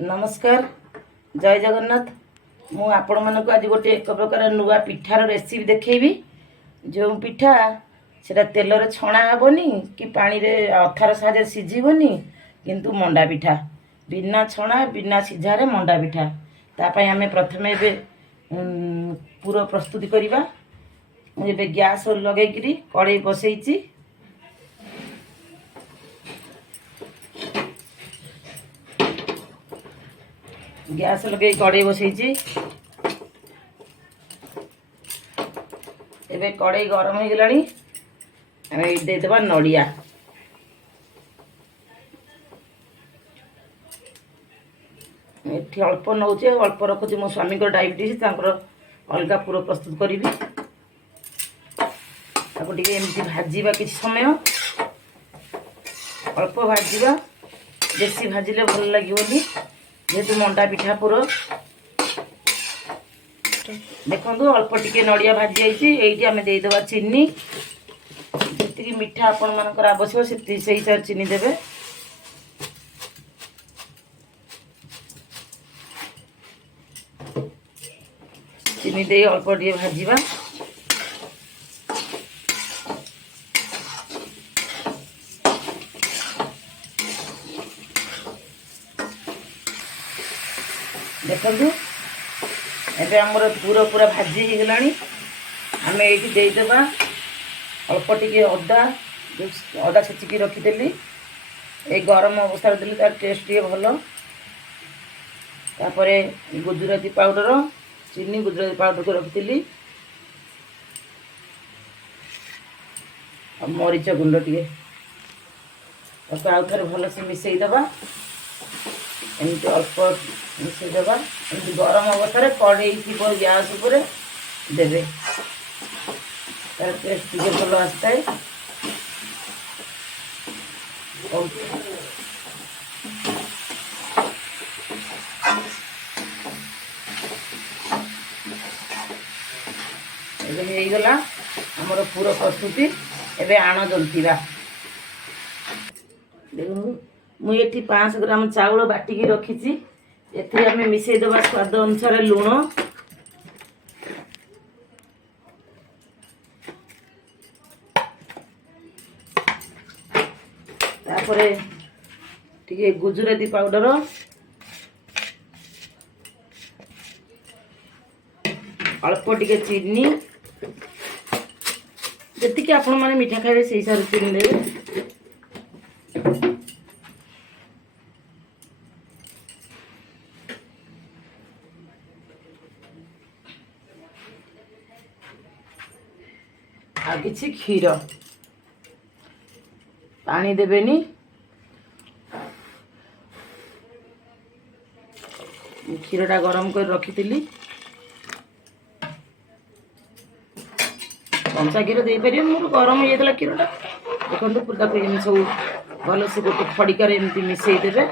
नमस्कार जय जगन्नाथ। मु आपण मानक आज गोटे एक प्रकार नुआ पिठार रेसिपी देखैबी। जो पिठा सेटा तेल रे छणा हेबनी कि पानी रे अथार साजे सिझिबनी, किंतु मंडा पिठा बिना छणा बिना सिझारे मंडा पिठा। तापाई आमे प्रथमे बे पूरा प्रस्तुति करिबा। मुझे गैस लगेकरी कड़ाई बसैची। गैस लगे कड़ाई बसैची। एबे कड़ाई गरम हो गलानी। आमे देदेबा नड़िया। एठी अल्प नौचे अल्प रखुची। मो स्वामी को डायबिटीज अलग पूरा प्रस्तुत करी। ताको टिके एमती भाजीबा किछ समय अल्प भाजीबा। बेसी भाजिले भल लागिवनी जेतु मंडा पिठा पूरा। देखो अल्प टिके नड़िया भाजी जाइए। ये आम देदेबा चीनी। जी मिठा आपण मानकर आवश्यक से हिसाब चीनी देवे। चीनी दे अल्प टे भाजीबा। देखु एबे हमर पूरा पूरा भाजी हो गलानी। आमे एठी दे देबा अल्प टिके अदा। अदा छेचिकी रखीदेली। ए गरम अवस्था देली तार टेस्ट टे भलो। तापरे गुजराती पाउडर चीनी गुजराती पाउडर को रखीदेली। और मरीच गुंड टिके ताको आउ थरे भलो से मिसई देबा। एमती अल्प मिसई देबा। एमती गरम अवस्था कड़े गैस उपरे देवे। तार टेस्ट टे भलो आसता है। गला हमर पूरा प्रस्तुति। एबे आण जंतीबा। मुझे 500 ग्राम चाउल बाटिकी रखी। एथि आमे मिसई देबा स्वाद अनुसार लूण। तापरे टिके गुजराती पाउडर, अल्प टिके चीनी। जतिके आपण माने मीठा खाइबे सेही हिसाब से चीनी देबे। आ किछि क्षीर पानी देबेनी। क्षीरटा गरम कर रखी। कंचा क्षीर दे पारे। मोर गरम हो जाता क्षीरटा। देखो पूरा सब भल से गोटे फड़िकार एमती मिसई देवे।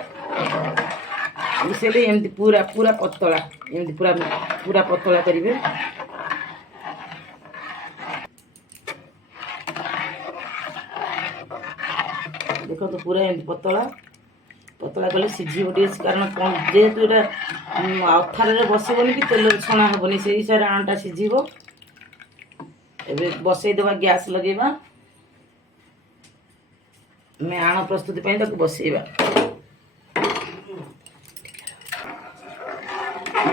मिसैले एमती पूरा पूरा पतला एमती पूरा पूरा पतला करेंगे। देखो तो पूरा एमती पतला पतला कले सीझीब टे। कारण जेहेतु यहाँ अथार बसबनी कि तेल छणा हेबनी से हिसाब से आणटा सीझीब। एबे बसई देबा गैस लगेबा। मैं आण प्रस्तुति पई ताको बसईबा।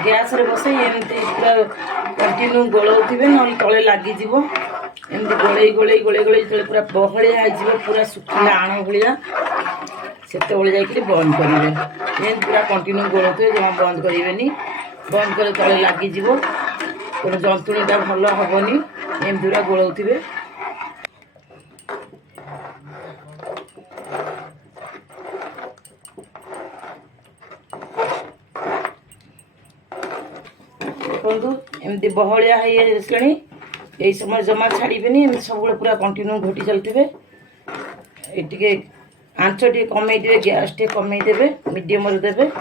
गैस रे बसई एमती पूरा कंटिन्यू गोलौथिबे न तळे लागी जीवो। एमती गोळई गोळई गोळई गोळई तळे पूरा बहळिया आइ जीवो। पूरा सुखिला आण भलिया सेते ओळे जाई कि बंद करिवे। एमती पूरा कंटिन्यू गोलौथिबे। जमा बंद करिवेनी। बंद करे तळे लागी जीवो। कोनो जंतुणीटा भलो हबनी। एमती पूरा गोलौथिबे। देखो एमती बहलिया है श्रेणी। यही समय जमा छाड़बेनी। सब पूरा कंटिन्यू घोटी चलते। ये आंच टे कमे देवे। गैस टे कमे देवे। मीडियम देवे।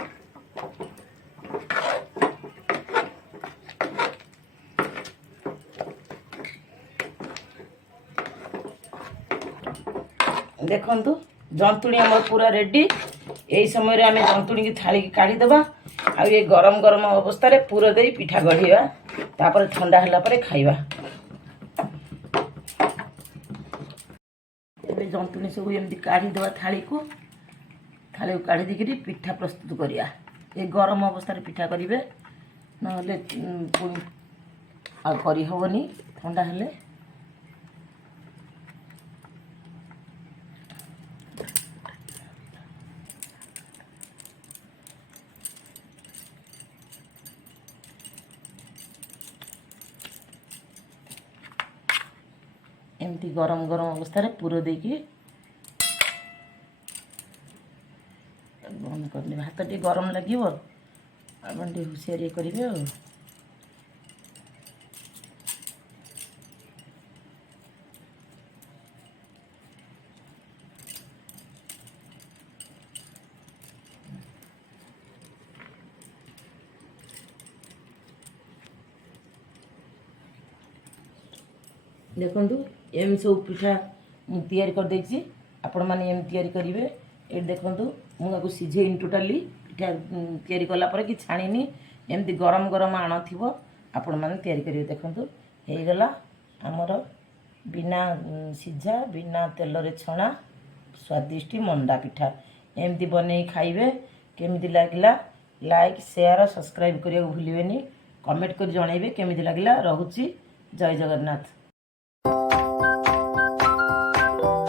देखु जंतुणी आम पूरा रेडी। यही समय आम जंतुणी की थाली की काढ़ीदबा आ ये गरम गरम अवस्था पुर दे पिठा गढ़ा तापर ठंडा है खाइबा। एबे जंतुणी सब एमती काढ़ीदबा थाली को काढ़ी देकर पिठा प्रस्तुत करिया। ये गरम अवस्था पिठा करेंगे ना पुणी आ करी हबनी ठंडा हेले। एमती गरम गरम अवस्था पुर देकी बंद कर हाथ टे गरम लगे आप हुशियारी करेंगे। देखु एम सब पिठा तैयारी कर देछि आपण माने एम तैयारी करेंगे। ये देखु मुझे सीझेनी टोटाली पिठा तैयारी कला पर कि छाणीनी एमती गरम गरम आण थी आपण मैंने तैयारी करेंगे। देखु हो गला आमर बिना सीझा बिना तेल रे छणा स्वादिष्ट मंडा पिठा। एमती बने खाइबे केमिति लागला लाइक शेयर सब्सक्राइब करने को भूलिए। कमेंट कर जनइबे केमिति लागला। रहुची जय जगन्नाथ।